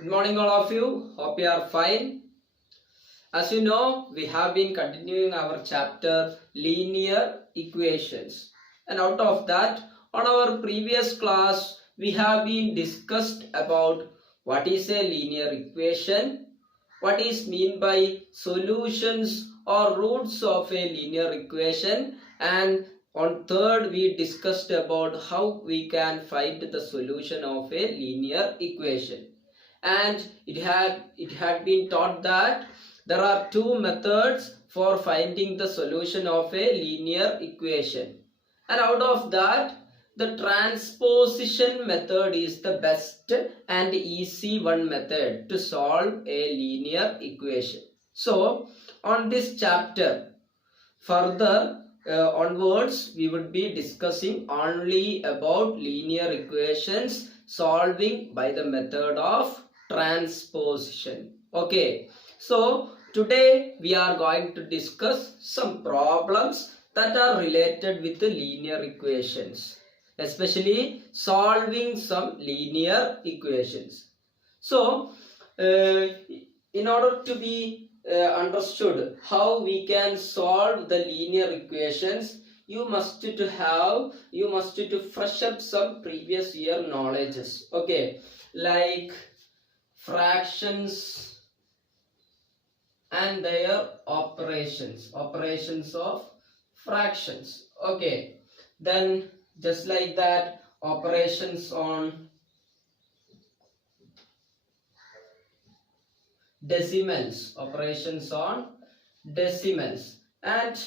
Good morning all of you. Hope you are fine. As you know, we have been continuing our chapter linear equations. And out of that, on our previous class, we have been discussed about what is a linear equation, what is meant by solutions or roots of a linear equation, and on third we discussed about how we can find the solution of a linear equation. And it had been taught that there are two methods for finding the solution of a linear equation, and out of that the transposition method is the best and easy one method to solve a linear equation. So on this chapter further onwards we would be discussing only about linear equations solving by the method of transposition. Okay, so today we are going to discuss some problems that are related with the linear equations, especially solving some linear equations. So in order to be understood how we can solve the linear equations, you must to fresh up some previous year knowledges. Okay, like fractions and their operations of fractions. Okay, then just like that, operations on decimals, and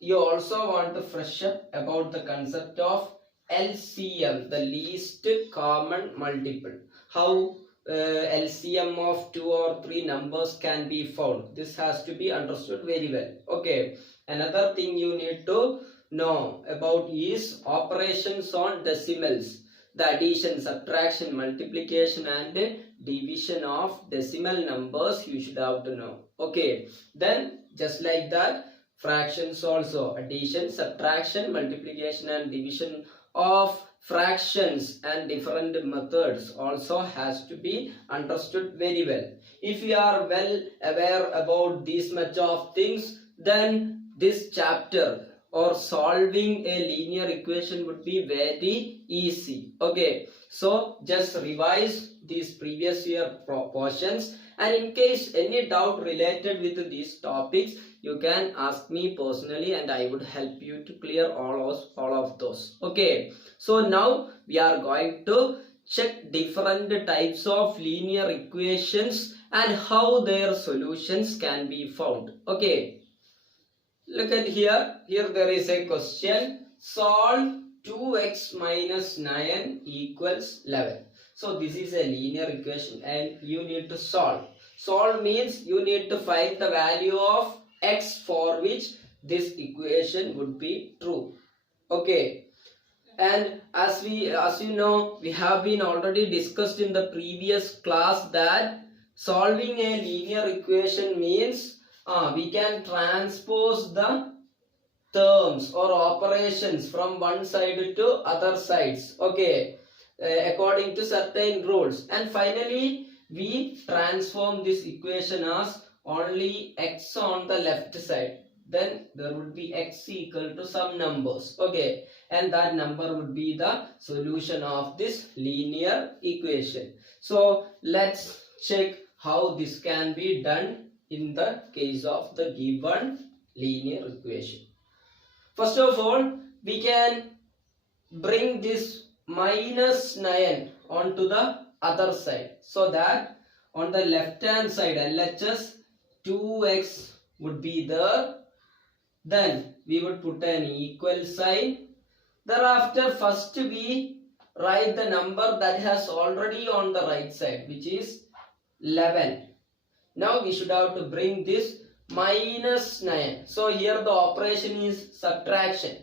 you also want to fresh up about the concept of LCM, the least common multiple, how LCM of 2 or 3 numbers can be found. This has to be understood very well. Okay, another thing you need to know about is operations on decimals, the addition, subtraction, multiplication and division of decimal numbers you should have to know. Okay, then just like that, fractions also, addition, subtraction, multiplication and division of fractions and different methods also has to be understood very well. If you are well aware about this much of things, then this chapter or solving a linear equation would be very easy. Okay, so just revise these previous year portions, and in case any doubt related with these topics, you can ask me personally and I would help you to clear all of those. Okay, so now we are going to check different types of linear equations and how their solutions can be found. Okay, look at here there is a question: solve 2x minus 9 equals 11. So this is a linear equation and you need to solve. Solve means you need to find the value of x for which this equation would be true. Okay, and as you know, we have been already discussed in the previous class that solving a linear equation means we can transpose the terms or operations from one side to other sides. Okay, according to certain rules, and finally we transform this equation as only x on the left side. Then there would be x equal to some numbers. Okay, and that number would be the solution of this linear equation. So let's check how this can be done in the case of the given linear equation. First of all, we can bring this minus 9 onto the other side, so that on the left hand side LHS 2x would be there. Then we would put an equal sign. Thereafter first we write the number that has already on the right side, which is 11. Now we should have to bring this minus 9. So here the operation is subtraction.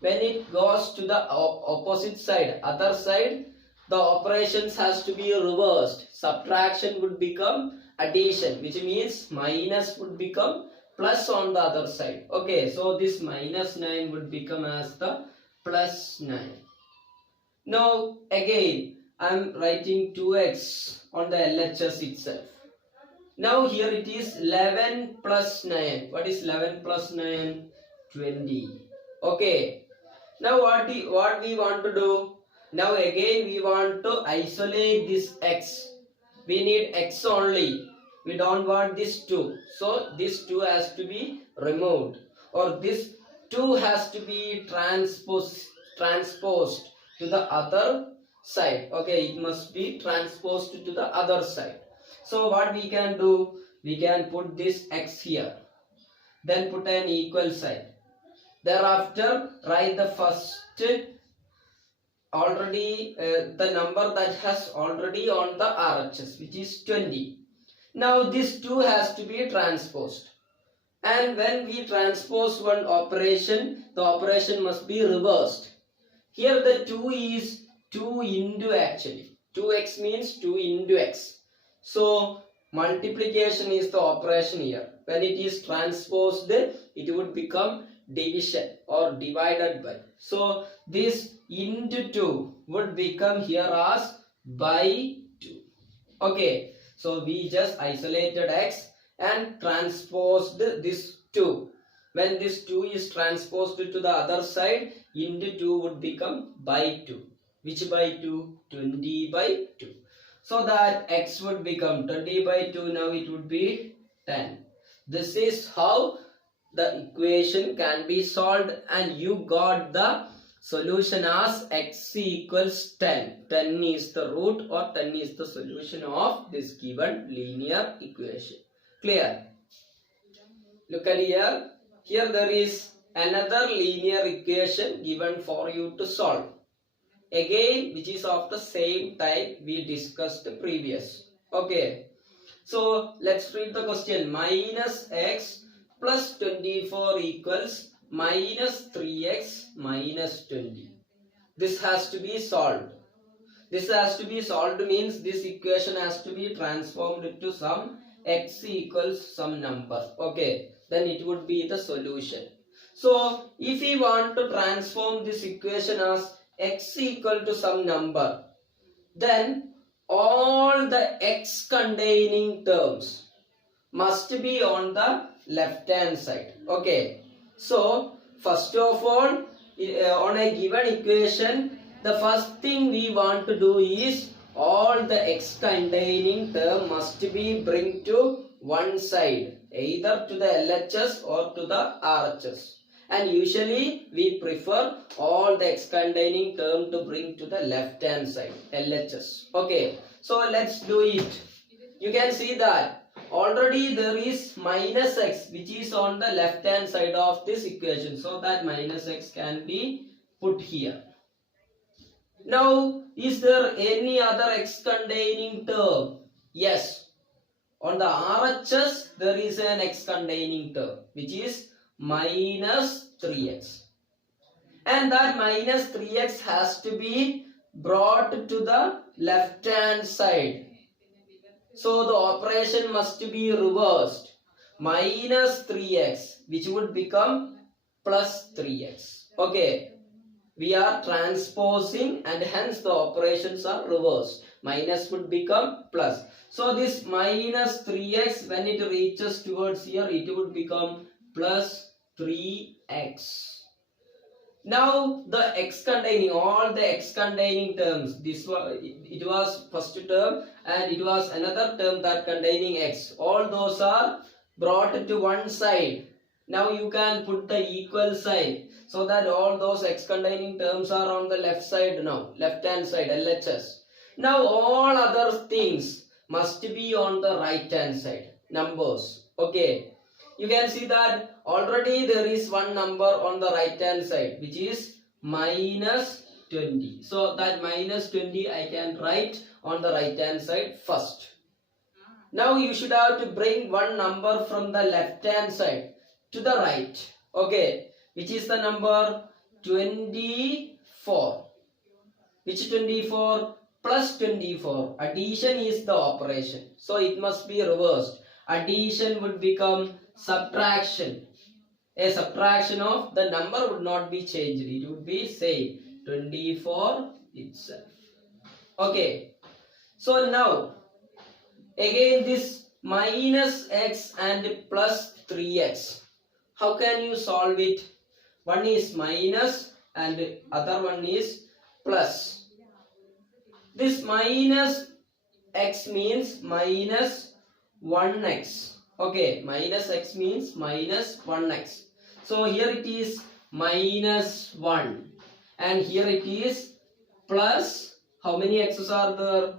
When it goes to the opposite side, other side, the operations has to be reversed. Subtraction would become addition, which means minus would become plus on the other side. Okay, so this minus 9 would become as the plus 9. Now again I am writing 2x on the LHS itself. Now here it is 11 plus 9. What is 11 plus 9? 20. Okay. Now what we want to do? Now again we want to isolate this x. We need x only. We don't want this 2. So this 2 has to be removed. Or this 2 has to be transposed to the other side. Okay, it must be transposed to the other side. So what we can do? We can put this x here. Then put an equal sign. Thereafter write the first the number that has already on the RHS, which is 20. Now this 2 has to be transposed. And when we transpose one operation, the operation must be reversed. Here the 2 is 2 into actually. 2x means 2 into x. So multiplication is the operation here. When it is transposed, it would become division or divided by. So this into 2 would become here as by 2. Okay. So we just isolated x and transposed this 2. When this 2 is transposed to the other side, into 2 would become by 2. Which by 2? 20 by 2. So that x would become 20 by 2. Now it would be 10. This is how the equation can be solved, and you got the solution as x equals 10. 10 is the root, or 10 is the solution of this given linear equation. Clear? Look at here. Here there is another linear equation given for you to solve. Again, which is of the same type we discussed previous. Okay. So let's read the question. Minus x plus 24 equals minus 3x minus 20. This has to be solved. This has to be solved means this equation has to be transformed into some x equals some number. Okay. Then it would be the solution. So if we want to transform this equation as x equal to some number, then all the x containing terms must be on the left hand side. Okay. So first of all, on a given equation, the first thing we want to do is all the x containing term must be bring to one side, either to the LHS or to the RHS. And usually we prefer all the x containing term to bring to the left hand side, LHS. Okay, so let's do it. You can see that already there is minus x which is on the left hand side of this equation. So that minus x can be put here. Now, is there any other x containing term? Yes. On the RHS there is an x containing term which is minus 3x, and that minus 3x has to be brought to the left hand side. So the operation must be reversed. Minus 3x which would become plus 3x. Okay. We are transposing and hence the operations are reversed. Minus would become plus. So this minus 3x, when it reaches towards here, it would become plus 3x. Now the x containing, all the x containing terms, this was, it was first term and it was another term that containing x. All those are brought to one side. Now you can put the equal sign so that all those x containing terms are on the left side now, left hand side, LHS. Now all other things must be on the right hand side, numbers. Okay. You can see that already there is one number on the right hand side which is minus 20. So that minus 20 I can write on the right hand side first. Now you should have to bring one number from the left hand side to the right. Okay. Which is the number 24. Which 24? Plus 24. Addition is the operation. So it must be reversed. Addition would become subtraction. A subtraction of the number would not be changed. It would be same. 24 itself. Okay. So now again this minus x and plus 3x. How can you solve it? One is minus and other one is plus. This minus x means minus 1x. Okay, minus x means minus 1x. So here it is minus 1 and here it is plus, how many x's are there?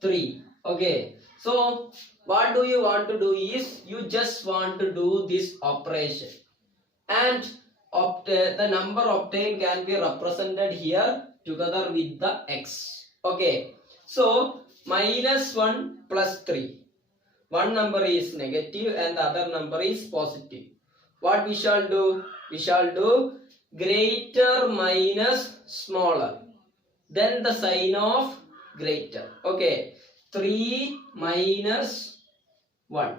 3. Okay, so what do you want to do is you just want to do this operation, and the number obtained can be represented here together with the x. Okay, so minus 1 plus 3. One number is negative and the other number is positive. What we shall do? We shall do greater minus smaller, then the sign of greater. Okay, 3 minus 1.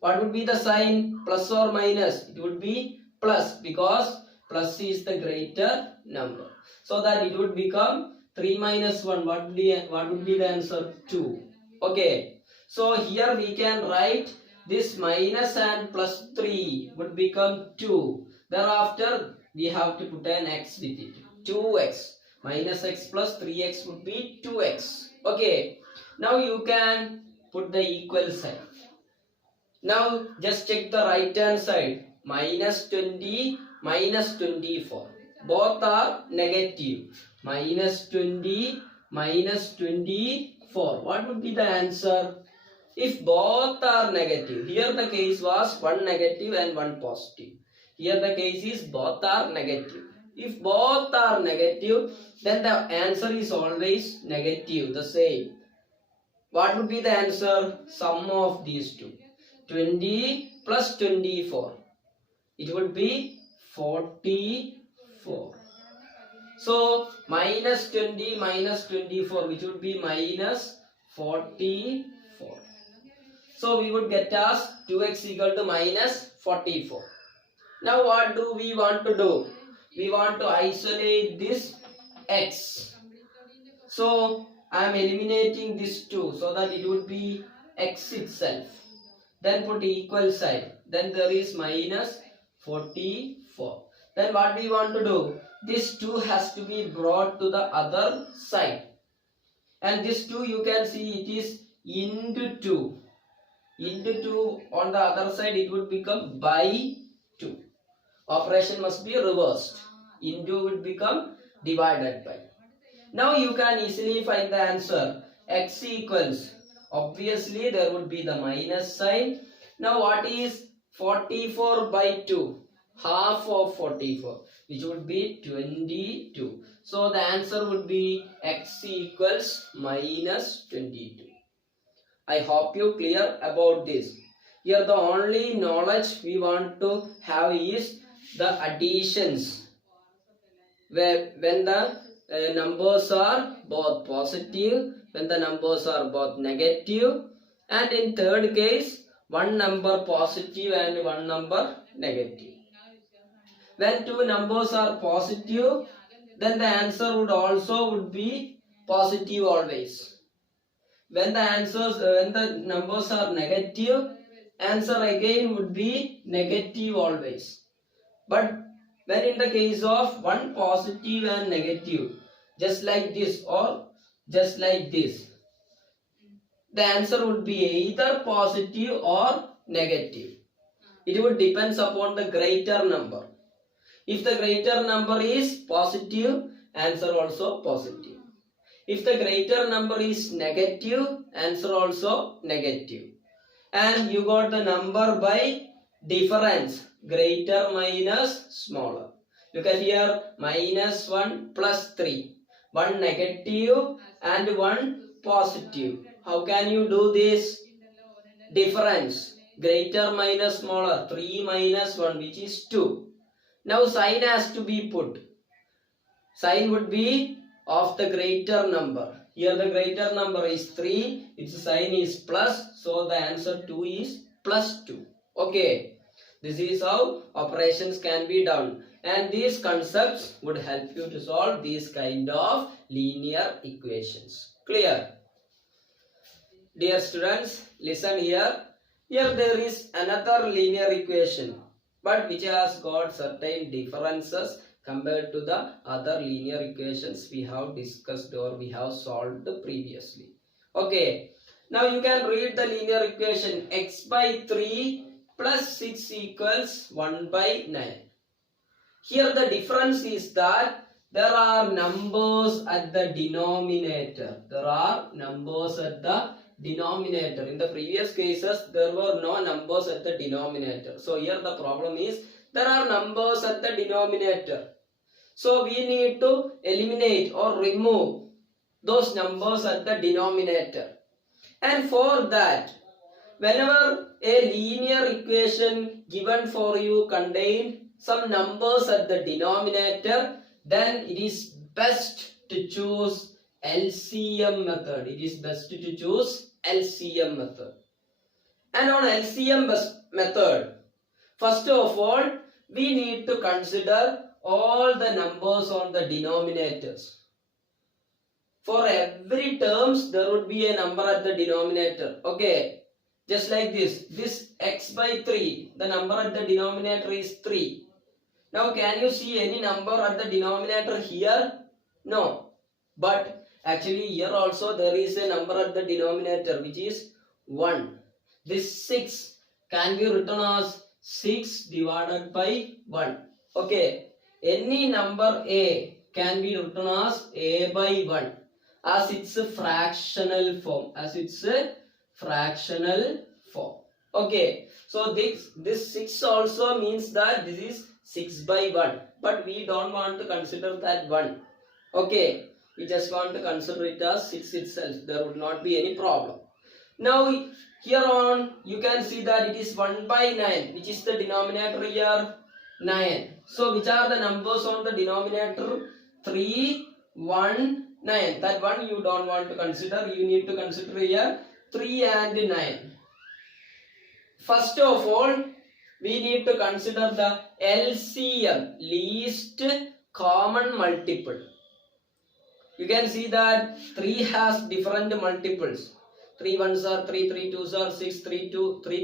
What would be the sign? Plus or minus? It would be plus, because plus is the greater number. So that it would become 3 minus 1. What would be the answer? 2. Okay. So here we can write this minus and plus 3 would become 2. Thereafter we have to put an x with it. 2x. Minus x plus 3x would be 2x. Okay. Now you can put the equal sign. Now just check the right hand side. Minus 20, minus 24. Both are negative. Minus 20, minus 24. What would be the answer? If both are negative, here the case was one negative and one positive. Here the case is both are negative. If both are negative, then the answer is always negative, the same. What would be the answer? Sum of these two. 20 plus 24. It would be 44. So minus 20 minus 24, which would be minus 44. So we would get as 2x equal to minus 44. Now what do we want to do? We want to isolate this x. So I am eliminating this 2 so that it would be x itself. Then put equal sign. Then there is minus 44. Then what we want to do? This 2 has to be brought to the other side. And this 2 you can see it is into 2. Into 2 on the other side it would become by 2. Operation must be reversed. Into would become divided by. Now you can easily find the answer. X equals, obviously there would be the minus sign. Now what is 44 by 2? Half of 44, which would be 22. So the answer would be x equals minus 22. I hope you clear about this. Here the only knowledge we want to have is the additions, where when the numbers are both positive, when the numbers are both negative, and in third case one number positive and one number negative. When two numbers are positive, then the answer would be positive always. When the numbers are negative, answer again would be negative always. But when in the case of one positive and negative, just like this or just like this, the answer would be either positive or negative. It would depend upon the greater number. If the greater number is positive, answer also positive. If the greater number is negative, answer also negative. And you got the number by difference, greater minus smaller. Look at here, minus 1 plus 3. One negative and one positive. How can you do this? Difference, greater minus smaller, 3 minus 1, which is 2. Now sign has to be put. Sign would be of the greater number. Here the greater number is 3. Its sign is plus. So the answer 2 is plus 2. Okay. This is how operations can be done. And these concepts would help you to solve these kind of linear equations. Clear? Dear students, listen here. Here there is another linear equation, but which has got certain differences compared to the other linear equations we have discussed or we have solved previously. Okay, now you can read the linear equation x by 3 plus 6 equals 1 by 9. Here the difference is that there are numbers at the denominator. There are numbers at the denominator. In the previous cases, there were no numbers at the denominator. So here the problem is there are numbers at the denominator. So we need to eliminate or remove those numbers at the denominator. And for that, whenever a linear equation given for you contained some numbers at the denominator, then it is best to choose LCM method. It is best to choose LCM method. And on LCM method, first of all, we need to consider all the numbers on the denominators. For every terms, there would be a number at the denominator. Okay, just like this. This x by 3, the number at the denominator is 3. Now, can you see any number at the denominator here? No. But actually here also there is a number at the denominator which is 1. This 6 can be written as 6 divided by 1. Okay. Any number a can be written as a by 1 as it's a fractional form. Okay. So this 6 also means that this is 6 by 1. But we don't want to consider that 1. Okay. We just want to consider it as 6 itself. There would not be any problem. Now here on you can see that it is 1 by 9. Which is the denominator here? 9. So which are the numbers on the denominator? 3, 1, 9. That one you don't want to consider. You need to consider here 3 and 9. First of all, we need to consider the LCM, least common multiple. You can see that 3 has different multiples. 3 ones are 3, 3 twos are 6, 3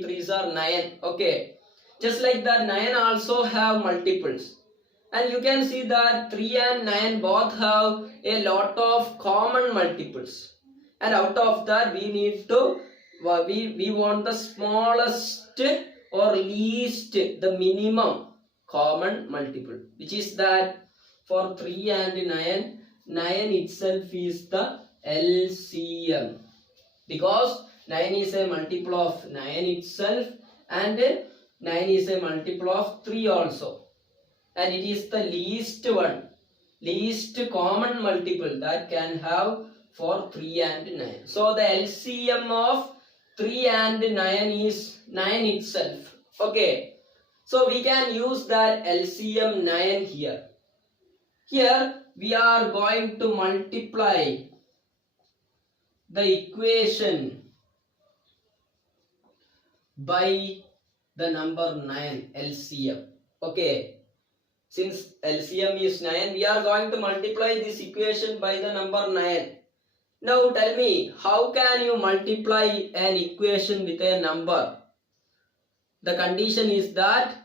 threes are 9. Okay. Just like that, 9 also have multiples. And you can see that 3 and 9 both have a lot of common multiples. And out of that, we need to, we want the smallest or least, the minimum common multiple. Which is that for 3 and 9, 9 itself is the LCM. Because 9 is a multiple of 9 itself and 9 is a multiple of 3 also. And it is the least one, least common multiple that can have for 3 and 9. So the LCM of 3 and 9 is 9 itself. Okay. So we can use that LCM 9 here. Here we are going to multiply the equation by the number 9, LCM. Okay. Since LCM is 9, we are going to multiply this equation by the number 9. Now tell me, how can you multiply an equation with a number? The condition is that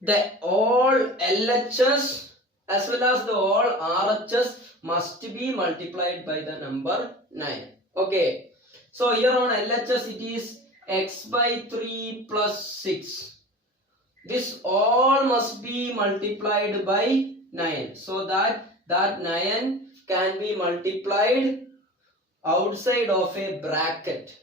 the all LHS as well as the all RHS must be multiplied by the number 9. Okay. So here on LHS it is x by 3 plus 6. This all must be multiplied by 9. So that 9 can be multiplied outside of a bracket.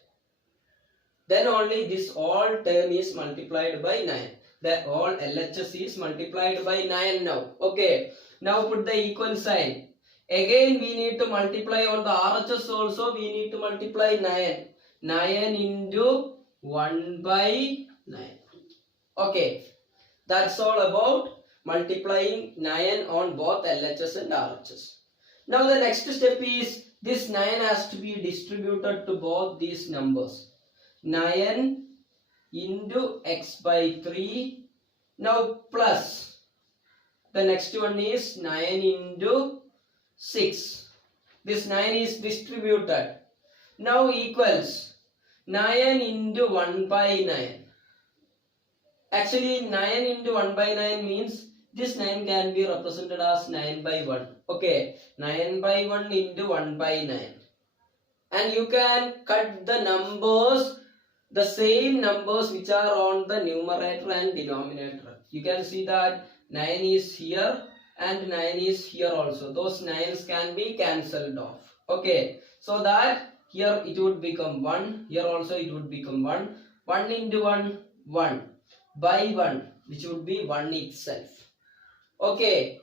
Then only this all term is multiplied by 9. The all LHS is multiplied by 9 now. Okay. Now put the equal sign. Again we need to multiply on the RHS also. We need to multiply 9. 9 into 1 by 9. Okay. That's all about multiplying 9 on both LHS and RHS. Now the next step is this 9 has to be distributed to both these numbers. 9 into x by 3. Now plus The next one is 9 into 6. This 9 is distributed. Now equals 9 into 1 by 9. Actually 9 into 1 by 9 means this 9 can be represented as 9 by 1. Okay, 9 by 1 into 1 by 9. And you can cut the numbers, the same numbers which are on the numerator and denominator. You can see that 9 is here and 9 is here also. Those 9s can be cancelled off. Okay, so that here it would become 1, here also it would become 1. 1 into 1, 1. By 1, which would be 1 itself. Okay,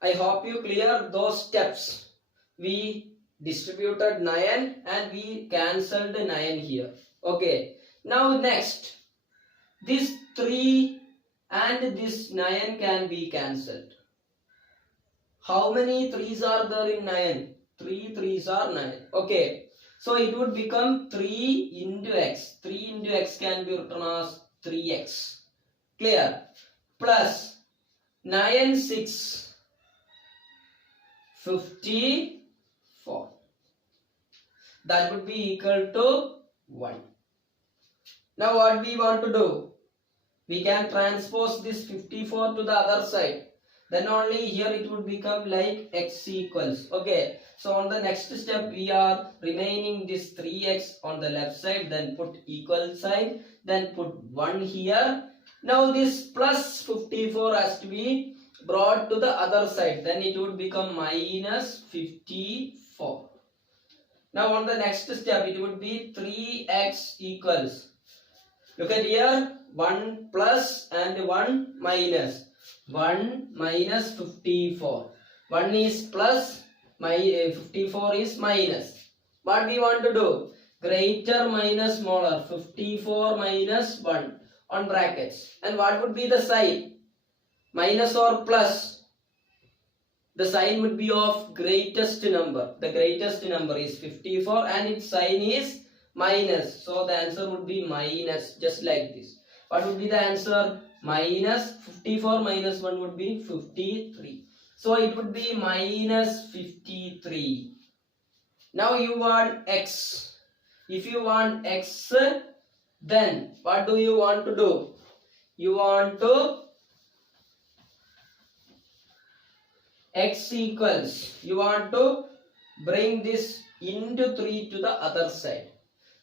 I hope you clear those steps. We distributed 9 and we cancelled 9 here. Okay, now next, this 3 and this 9 can be cancelled. How many 3's are there in 9? 3 3's are 9. Okay, so it would become 3 into x. 3 into x can be written as 3x. Clear? Plus 9 6 54. That would be equal to 1. Now what we want to do? We can transpose this 54 to the other side. Then only here it would become like x equals. Okay. So on the next step we are remaining this 3x on the left side. Then put equal sign. Then put 1 here. Now this plus 54 has to be brought to the other side. Then it would become minus 54. Now on the next step it would be 3x equals. Look at here. 1 plus and 1 minus. 1 minus 54. 1 is plus, 54 is minus. What we want to do? Greater minus smaller. 54 minus 1 on brackets. And what would be the sign? Minus or plus? The sign would be of greatest number. The greatest number is 54 and its sign is minus. So the answer would be minus, just like this. What would be the answer? Minus 54 minus 1 would be 53. So it would be minus 53. Now you want x. If you want x, then what do you want to do? You want to x equals. You want to bring this into 3 to the other side.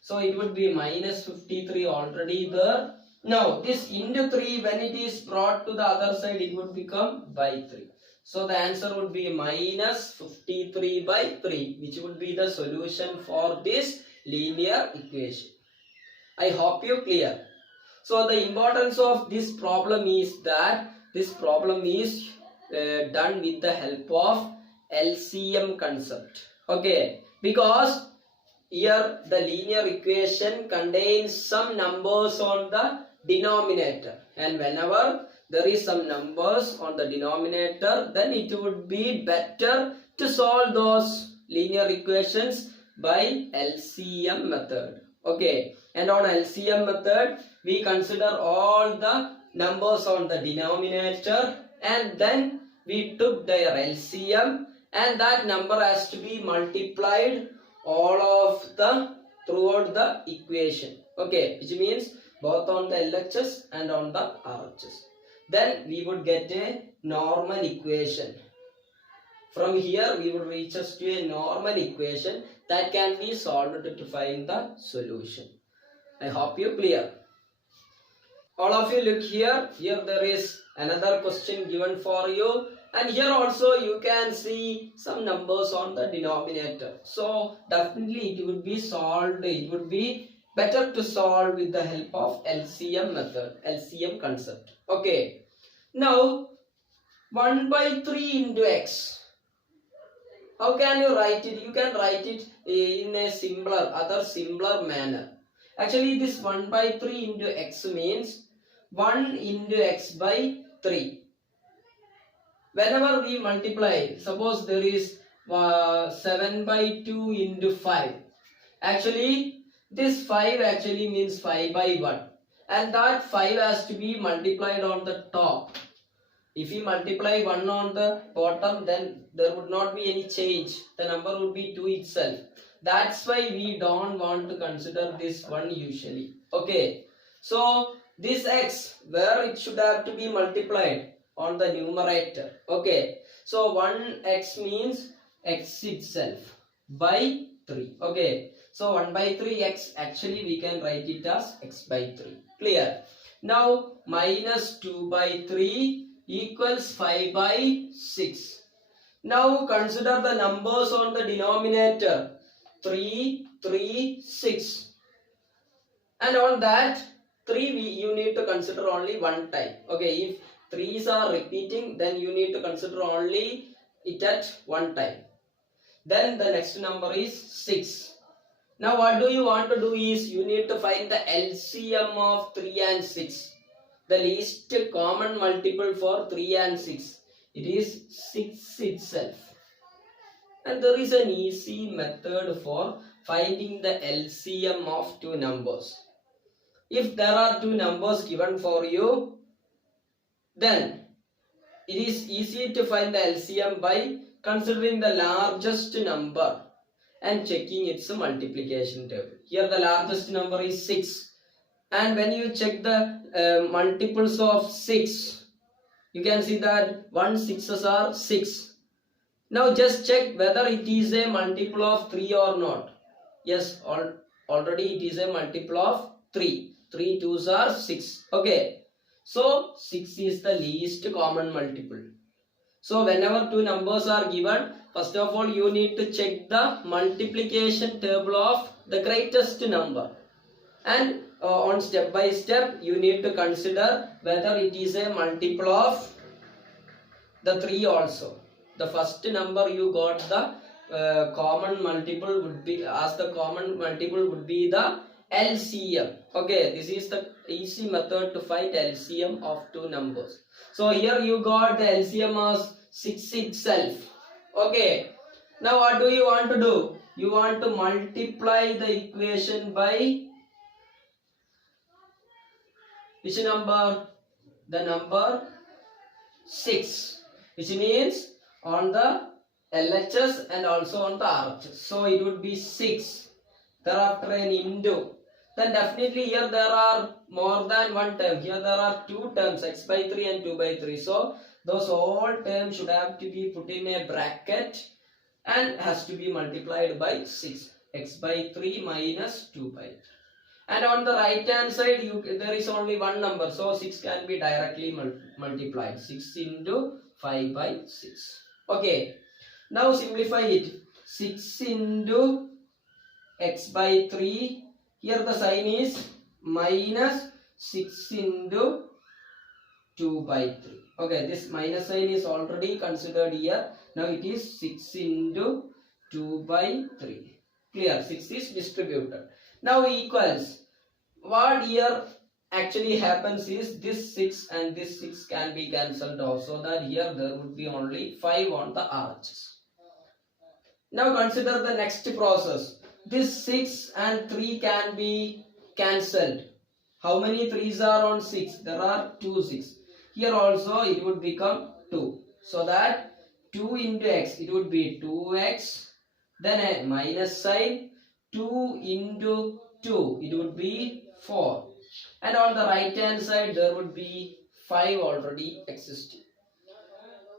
So it would be minus 53 already there. Now this into 3, when it is brought to the other side, it would become by 3. So the answer would be minus 53 by 3, which would be the solution for this linear equation. I hope you clear. So the importance of this problem is that this problem is done with the help of LCM concept. Okay, because here the linear equation contains some numbers on the denominator, and whenever there is some numbers on the denominator, then it would be better to solve those linear equations by LCM method. Okay, and on LCM method we consider all the numbers on the denominator and then we took their LCM, and that number has to be multiplied all of the throughout the equation. Okay, which means both on the LHS and on the RHS. Then we would get a normal equation. From here we would reach us to a normal equation that can be solved to find the solution. I hope you clear. All of you look here. Here there is another question given for you, and here also you can see some numbers on the denominator. So definitely it would be solved. It would be better to solve with the help of LCM method, LCM concept. Okay. Now 1 by 3 into x. How can you write it? You can write it in a simpler manner. Actually this 1 by 3 into x means 1 into x by 3. Whenever we multiply, suppose there is 7 by 2 into 5. Actually this 5 actually means 5 by 1. And that 5 has to be multiplied on the top. If you multiply 1 on the bottom, then there would not be any change. The number would be 2 itself. That's why we don't want to consider this one usually. Okay. So this x, where it should have to be multiplied? On the numerator. Okay. So 1x means x itself by 3. Okay. So 1 by 3 x, actually we can write it as x by 3. Clear? Now minus 2 by 3 equals 5 by 6. Now consider the numbers on the denominator. 3, 3, 6. And on that 3 you need to consider only one time. Okay, if 3's are repeating, then you need to consider only it at one time. Then the next number is 6. Now what do you want to do is you need to find the LCM of 3 and 6. The least common multiple for 3 and 6. It is 6 itself. And there is an easy method for finding the LCM of two numbers. If there are two numbers given for you, then it is easy to find the LCM by considering the largest number and checking its multiplication table. Here the largest number is 6. And when you check the multiples of 6, you can see that 1 6's are 6. Now just check whether it is a multiple of 3 or not. Yes, already it is a multiple of 3. 3 2's are 6. Okay. So 6 is the least common multiple. So whenever two numbers are given, first of all you need to check the multiplication table of the greatest number. And on step by step you need to consider whether it is a multiple of the 3 also. The first number you got the common multiple would be, as the common multiple would be the LCM. Okay, this is the easy method to find LCM of two numbers. So here you got the LCM as 6 itself. Okay, now what do you want to do? You want to multiply the equation by which number? The number 6, which means on the LHS and also on the RHS. So it would be 6. Thereafter an into. Then definitely here there are more than one term. Here there are two terms, x by 3 and 2 by 3. So those all terms should have to be put in a bracket and has to be multiplied by 6. X by 3 minus 2 by 3. And on the right hand side there is only one number. So 6 can be directly multiplied. 6 into 5 by 6. Okay. Now simplify it. 6 into x by 3. Here the sign is minus 6 into 2 by 3. Okay, this minus sign is already considered here. Now it is 6 into 2 by 3. Clear? 6 is distributed. Now equals. What here actually happens is this 6 and this 6 can be cancelled off, so that here there would be only 5 on the RHS. Now consider the next process. This 6 and 3 can be cancelled. How many 3's are on 6? There are 2 6. Here also it would become 2. So that 2 into x, it would be 2x. Then a minus sign. 2 into 2, it would be 4. And on the right hand side there would be 5 already existing.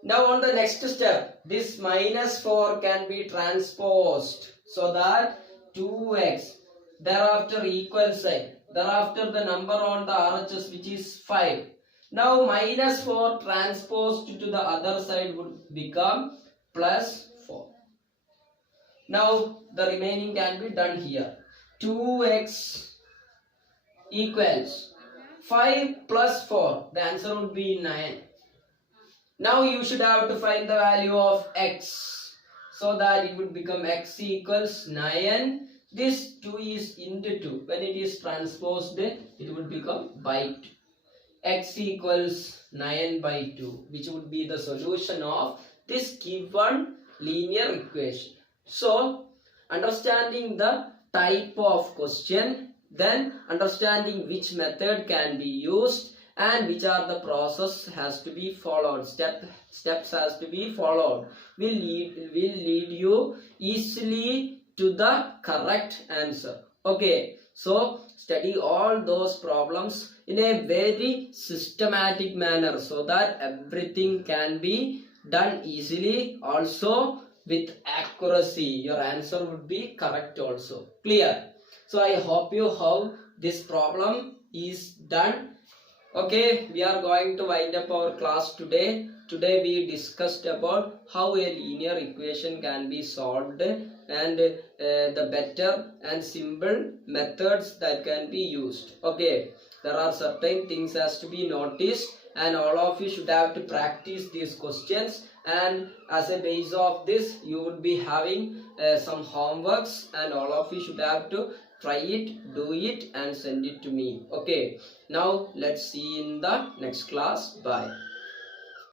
Now on the next step, this minus 4 can be transposed, so that 2x, thereafter equal sign, thereafter the number on the RHS which is 5. Now minus 4 transposed to the other side would become plus 4. Now the remaining can be done here. 2x equals 5 plus 4. The answer would be 9. Now you should have to find the value of x, so that it would become x equals 9. This 2 is into 2. When it is transposed, it would become by 2. X equals 9 by 2, which would be the solution of this given linear equation. So, understanding the type of question, then understanding which method can be used, and which are the process has to be followed, steps has to be followed, will lead you easily to the correct answer. Okay, so study all those problems in a very systematic manner so that everything can be done easily, also with accuracy. Your answer would be correct also. Clear? So I hope you how this problem is done. Okay, we are going to wind up our class today. Today we discussed about how a linear equation can be solved and the better and simple methods that can be used. Okay, there are certain things has to be noticed, and all of you should have to practice these questions, and as a base of this you would be having some homeworks, and all of you should have to try it, do it, and send it to me. Okay, now let's see in the next class. Bye.